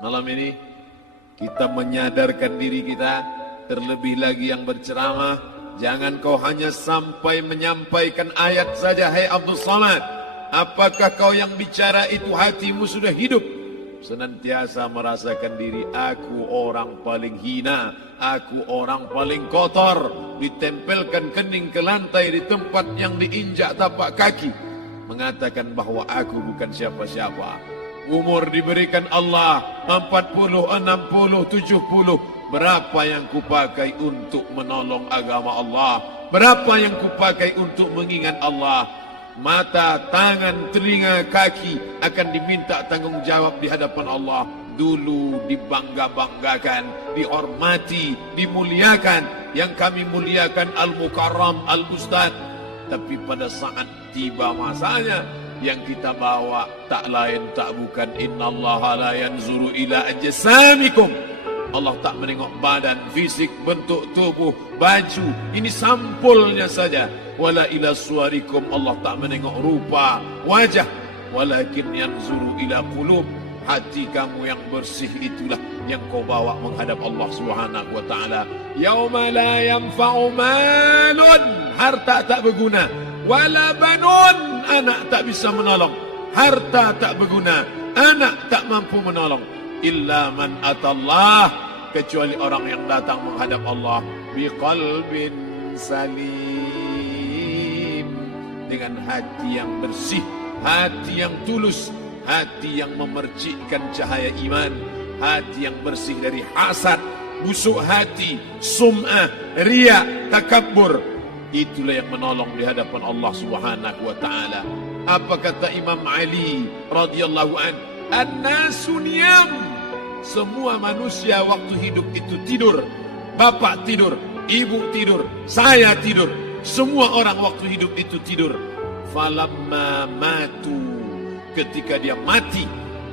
Malam ini kita menyadarkan diri kita, terlebih lagi yang berceramah, jangan kau hanya sampai menyampaikan ayat saja. Hai Abdul Samad, apakah kau yang bicara itu hatimu sudah hidup? Senantiasa merasakan diri, aku orang paling hina, aku orang paling kotor, ditempelkan kening ke lantai di tempat yang diinjak tapak kaki, mengatakan bahwa aku bukan siapa-siapa. Umur diberikan Allah 40, 60, 70. Berapa yang kupakai untuk menolong agama Allah? Berapa yang kupakai untuk mengingat Allah? Mata, tangan, telinga, kaki akan diminta tanggung jawab di hadapan Allah. Dulu dibangga-banggakan, dihormati, dimuliakan. Yang kami muliakan Al-Mukarram, Al-Ustadz. Tapi pada saat tiba masanya, yang kita bawa tak lain tak bukan innallaha la yanzuru ila ajsamikum. Allah tak menengok badan, fisik, bentuk tubuh, baju. Ini sampulnya saja. Wala ila suwarikum. Allah tak menengok rupa, wajah. Walakin yanzuru ila qulub. Hati kamu yang bersih itulah yang kau bawa menghadap Allah Subhanahu wa taala. Yauma la yanfa'u malun, harta tak berguna, wala banun, anak tak bisa menolong, harta tak berguna, anak tak mampu menolong, illa man atallah, kecuali orang yang datang menghadap Allah biqalbin salim, dengan hati yang bersih, hati yang tulus, hati yang memercikkan cahaya iman, hati yang bersih dari hasad, busuk hati, sum'ah, riya, takabbur. Itulah yang menolong di hadapan Allah Subhanahu wa taala. Apa kata Imam Ali radhiyallahu an? An-nasu niyam. Semua manusia waktu hidup itu tidur. Bapak tidur, ibu tidur, saya tidur. Semua orang waktu hidup itu tidur. Falamma matu, ketika dia mati,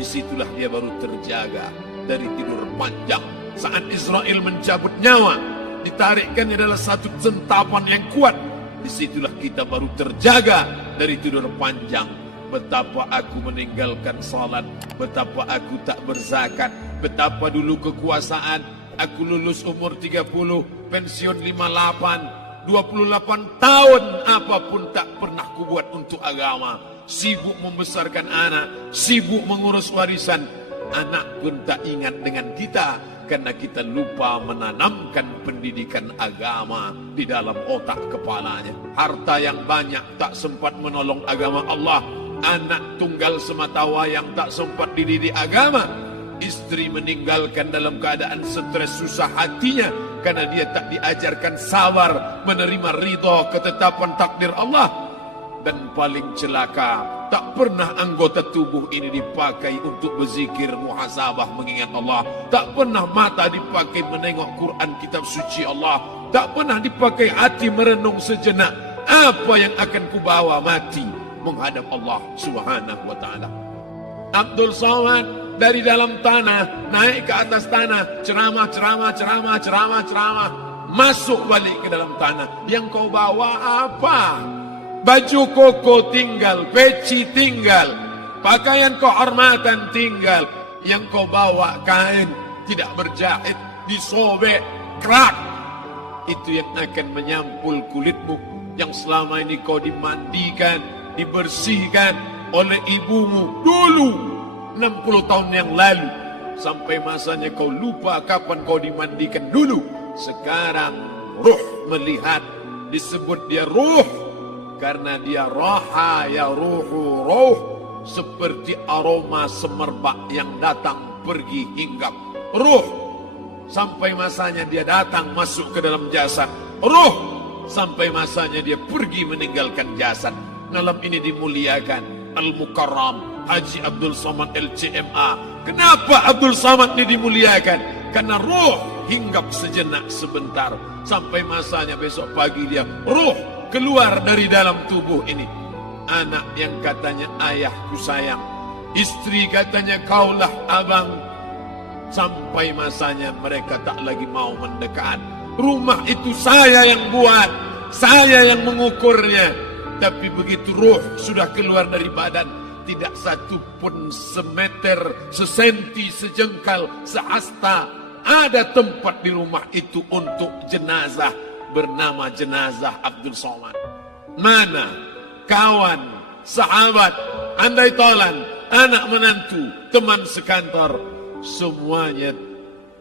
disitulah dia baru terjaga dari tidur panjang. Saat Israel mencabut nyawa, ditarikkan adalah satu centapan yang kuat. Disitulah kita baru terjaga dari tidur panjang. Betapa aku meninggalkan salat, betapa aku tak berzakat, betapa dulu kekuasaan. Aku lulus umur 30, pensiun 58, 28 tahun, apapun tak pernah kubuat untuk agama. Sibuk membesarkan anak, sibuk mengurus warisan. Anak pun tak ingat dengan kita, karena kita lupa menanamkan pendidikan agama di dalam otak kepalanya. Harta yang banyak tak sempat menolong agama Allah. Anak tunggal semata wayang tak sempat dididik agama. Istri meninggalkan dalam keadaan stres susah hatinya, karena dia tak diajarkan sabar menerima ridha ketetapan takdir Allah. Dan paling celaka, tak pernah anggota tubuh ini dipakai untuk berzikir, muhasabah, mengingat Allah. Tak pernah mata dipakai menengok Quran, kitab suci Allah. Tak pernah dipakai hati merenung sejenak, apa yang akan kubawa mati menghadap Allah Subhanahu wa taala. Abdul Samad dari dalam tanah naik ke atas tanah, ceramah, masuk balik ke dalam tanah. Yang kau bawa apa? Baju koko tinggal, peci tinggal, pakaian kehormatan tinggal. Yang kau bawa kain tidak berjahit, disobek, kerak. Itu yang akan menyampul kulitmu, yang selama ini kau dimandikan, dibersihkan oleh ibumu dulu 60 tahun yang lalu. Sampai masanya kau lupa kapan kau dimandikan dulu. Sekarang ruh melihat, disebut dia ruh karena dia raha ya ruhu ruh, seperti aroma semerbak yang datang pergi hinggap. Ruh sampai masanya dia datang masuk ke dalam jasad. Ruh sampai masanya dia pergi meninggalkan jasad. Malam ini dimuliakan Al-Mukarram Haji Abdul Samad LCMA. Kenapa Abdul Samad ini dimuliakan? Karena ruh hinggap sejenak sebentar, sampai masanya besok pagi dia ruh keluar dari dalam tubuh ini. Anak yang katanya ayahku sayang, istri katanya kaulah abang, sampai masanya mereka tak lagi mau mendekat. Rumah itu saya yang buat, saya yang mengukurnya. Tapi begitu ruh sudah keluar dari badan, tidak satu pun semeter, sesenti, sejengkal, sehasta ada tempat di rumah itu untuk jenazah bernama jenazah Abdul Somad. Mana kawan, sahabat, andai tolan, anak menantu, teman sekantor, semuanya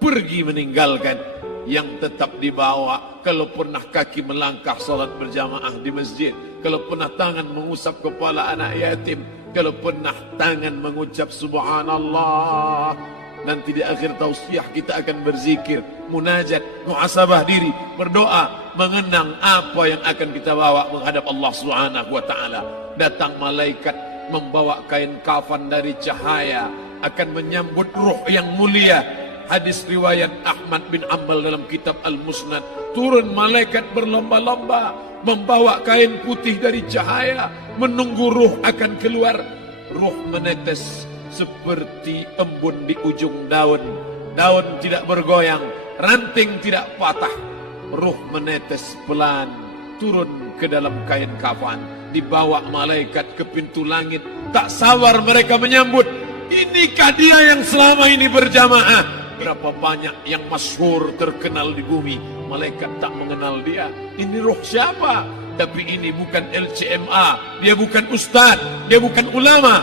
pergi meninggalkan. Yang tetap dibawa, kalau pernah kaki melangkah salat berjamaah di masjid, kalau pernah tangan mengusap kepala anak yatim, kalau pernah tangan mengucap subhanallah. Nanti di akhir tausiah kita akan berzikir, munajat, muhasabah diri, berdoa, mengenang apa yang akan kita bawa menghadap Allah Subhanahu wa taala. Datang malaikat membawa kain kafan dari cahaya, akan menyambut ruh yang mulia. Hadis riwayat Ahmad bin Ambal dalam kitab Al-Musnad, turun malaikat berlomba-lomba membawa kain putih dari cahaya, menunggu ruh akan keluar. Ruh menetes seperti embun di ujung daun. Daun tidak bergoyang, ranting tidak patah. Ruh menetes pelan, turun ke dalam kain kafan, dibawa malaikat ke pintu langit. Tak sabar mereka menyambut. Inikah dia yang selama ini berjamaah? Berapa banyak yang masyhur terkenal di bumi, malaikat tak mengenal dia. Ini roh siapa? Tapi ini bukan LCMA, dia bukan ustaz, dia bukan ulama,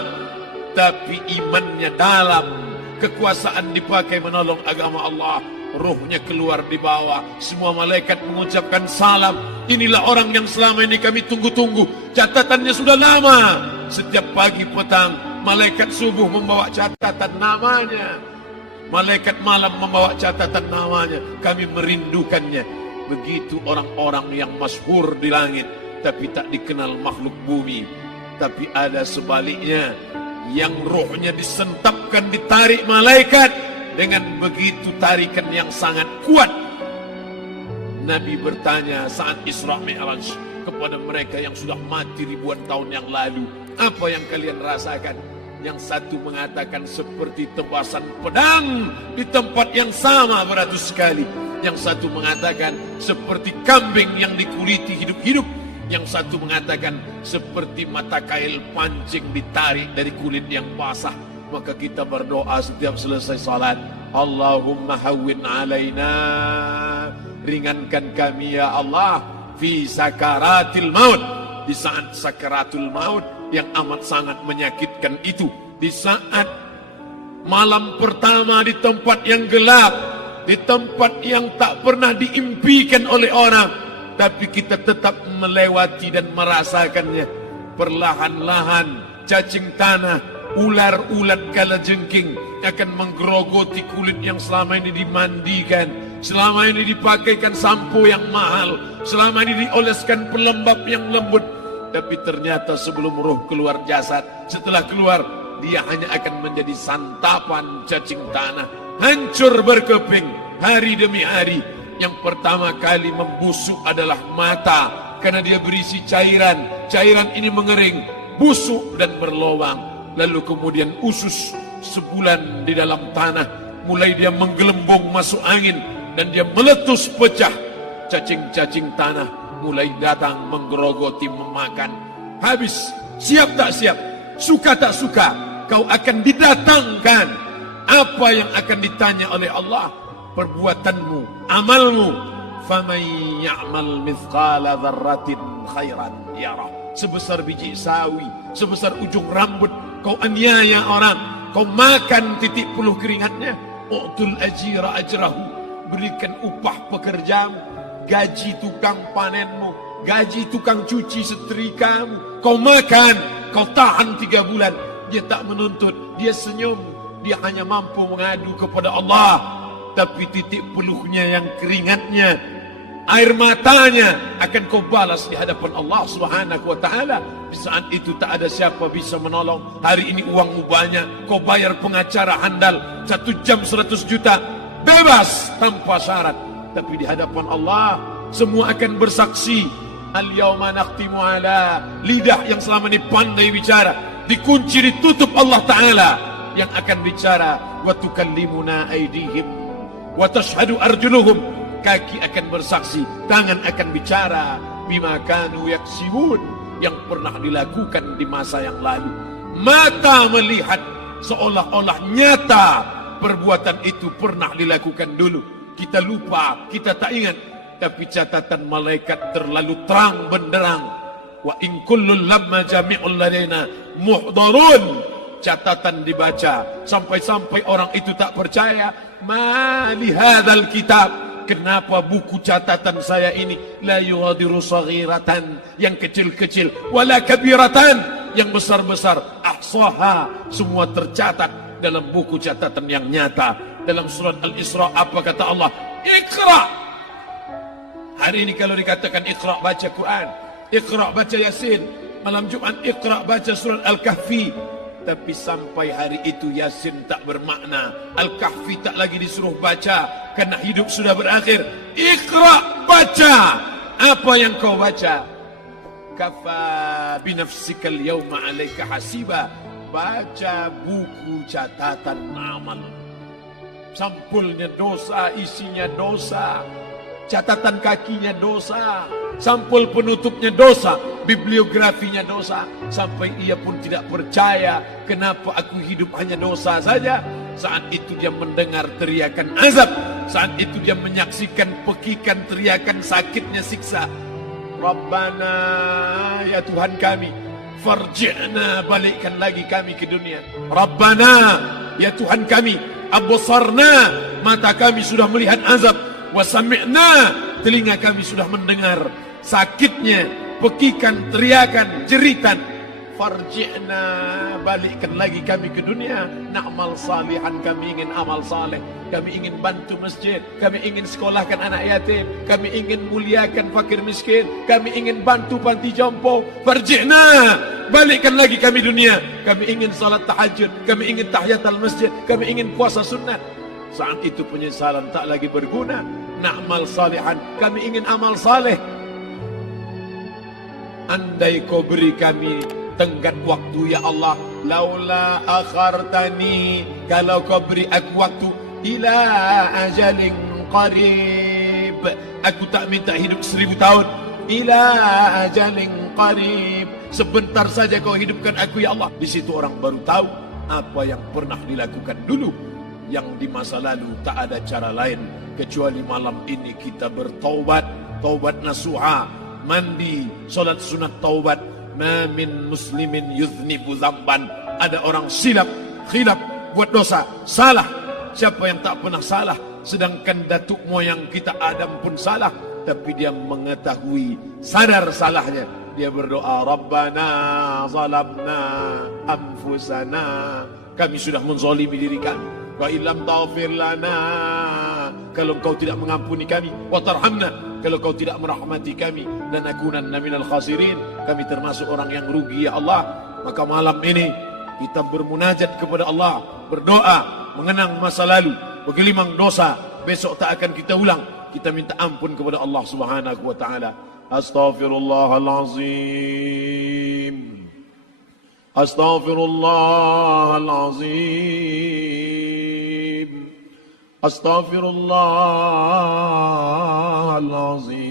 tapi imannya dalam, kekuasaan dipakai menolong agama Allah. Rohnya keluar di bawah, semua malaikat mengucapkan salam. Inilah orang yang selama ini kami tunggu-tunggu, catatannya sudah lama. Setiap pagi petang, malaikat subuh membawa catatan namanya, malaikat malam membawa catatan namanya. Kami merindukannya. Begitu orang-orang yang masyhur di langit, tapi tak dikenal makhluk bumi. Tapi ada sebaliknya, yang rohnya disentapkan, ditarik malaikat dengan begitu tarikan yang sangat kuat. Nabi bertanya saat Isra Mi'raj kepada mereka yang sudah mati ribuan tahun yang lalu, apa yang kalian rasakan? Yang satu mengatakan seperti tebasan pedang di tempat yang sama beratus kali. Yang satu mengatakan seperti kambing yang dikuliti hidup-hidup. Yang satu mengatakan seperti mata kail pancing ditarik dari kulit yang basah. Maka kita berdoa setiap selesai salat, Allahumma hawwin alaina, ringankan kami ya Allah, fi sakaratil maut, di saat sakaratul maut yang amat sangat menyakitkan itu, di saat malam pertama di tempat yang gelap, di tempat yang tak pernah diimpikan oleh orang, tapi kita tetap melewati dan merasakannya. Perlahan-lahan cacing tanah, ular-ulat kalajengking akan menggerogoti kulit yang selama ini dimandikan, selama ini dipakaikan sampo yang mahal, selama ini dioleskan pelembab yang lembut. Tapi ternyata sebelum roh keluar jasad, setelah keluar, dia hanya akan menjadi santapan cacing tanah, hancur berkeping hari demi hari. Yang pertama kali membusuk adalah mata, karena dia berisi cairan. Cairan ini mengering, busuk dan berlubang. Lalu kemudian usus sebulan di dalam tanah, mulai dia menggelembung masuk angin dan dia meletus pecah. Cacing-cacing tanah mulai datang menggerogoti, memakan. Habis, siap tak siap, suka tak suka, kau akan didatangkan. Apa yang akan ditanya oleh Allah? Perbuatanmu, amalmu. Faman ya'mal mithqala dzarratin khairan yarah. Sebesar biji sawi, sebesar ujung rambut, kau aniaya orang, kau makan titik puluh keringatnya. U'tul ajira ajrahu, berikan upah pekerjamu, gaji tukang panenmu, gaji tukang cuci setrikamu. Kau makan, kau tahan 3 bulan. Dia tak menuntut, dia senyum, dia hanya mampu mengadu kepada Allah. Tapi titik peluhnya yang keringatnya, air matanya akan kau balas di hadapan Allah Subhanahu wa taala. Di saat itu tak ada siapa bisa menolong. Hari ini uangmu banyak, kau bayar pengacara handal 1 jam 100 juta, bebas tanpa syarat. Tapi di hadapan Allah semua akan bersaksi. Al-yawma nakhtimu ala, lidah yang selama ini pandai bicara dikunci, ditutup Allah Ta'ala yang akan bicara. Wa tukallimuna aydihim wa tashhadu arjuluhum, kaki akan bersaksi, tangan akan bicara. Bima kanu yaksibun, yang pernah dilakukan di masa yang lalu. Mata melihat seolah-olah nyata perbuatan itu pernah dilakukan dulu. Kita lupa, kita tak ingat. Tapi catatan malaikat terlalu terang benderang. Wa in kullun lamma jami'ul ladaina muhdharun. Catatan dibaca sampai-sampai orang itu tak percaya. Ma li hadzal kitab, kenapa buku catatan saya ini la yughadiru saghiratan, yang kecil-kecil, wala kabiratan, yang besar-besar, ahsaha, semua tercatat dalam buku catatan yang nyata. Dalam surat Al-Isra apa kata Allah? Iqra. Hari ini kalau dikatakan Iqra baca Quran, Iqra baca Yasin, malam Jumat Iqra baca surat Al-Kahfi. Tapi sampai hari itu Yasin tak bermakna, Al-Kahfi tak lagi disuruh baca karena hidup sudah berakhir. Iqra, baca. Apa yang kau baca? Kafa binafsikal yawma alaika hasiba. Baca buku catatan amal. Sampulnya dosa, isinya dosa. Catatan kakinya dosa, sampul penutupnya dosa, bibliografinya dosa. Sampai ia pun tidak percaya, kenapa aku hidup hanya dosa saja. Saat itu dia mendengar teriakan azab, saat itu dia menyaksikan pekikan teriakan sakitnya siksa. Rabbana, ya Tuhan kami, farji'na, balikkan lagi kami ke dunia. Rabbana, ya Tuhan kami, absarna, mata kami sudah melihat azab. Wasami'na, telinga kami sudah mendengar sakitnya, pekikan, teriakan, jeritan. Farji'na, balikkan lagi kami ke dunia. Na'mal salihan, kami ingin amal saleh. Kami ingin bantu masjid, kami ingin sekolahkan anak yatim, kami ingin muliakan fakir miskin, kami ingin bantu panti jompo. Farji'na, balikkan lagi kami dunia. Kami ingin salat tahajud, kami ingin tahiyatul masjid, kami ingin puasa sunat. Saat itu penyesalan tak lagi berguna. Na'mal salihan, kami ingin amal saleh. Andai kau beri kami tenggat waktu ya Allah, laula akhartani, kalau kau beri aku waktu, ila ajalin qarib, aku tak minta hidup 1000 tahun, ila ajalin qarib, sebentar saja kau hidupkan aku ya Allah. Di situ orang baru tahu apa yang pernah dilakukan dulu, yang di masa lalu tak ada cara lain kecuali malam ini kita bertaubat, taubat nasuha, mandi, solat sunat taubat. Ma min muslimin yuznibu zamban, ada orang silap, khilaf, buat dosa, salah. Siapa yang tak pernah salah? Sedangkan datuk moyang kita Adam pun salah, tapi dia mengetahui, sadar salahnya. Dia berdoa, Rabbana zalamna anfusana, kami sudah menzalimi diri kami. Wa illam taghfir lana, kalau kau tidak mengampuni kami, wa tarhamna, kalau kau tidak merahmati kami, dan akunanna minal khasirin, kami termasuk orang yang rugi ya Allah. Maka malam ini kita bermunajat kepada Allah, berdoa, mengenang masa lalu, bergelimang dosa, besok tak akan kita ulang. Kita minta ampun kepada Allah Subhanahu wa taala. Astaghfirullahalazim. Astaghfirullahalazim. Astaghfirullahalazim.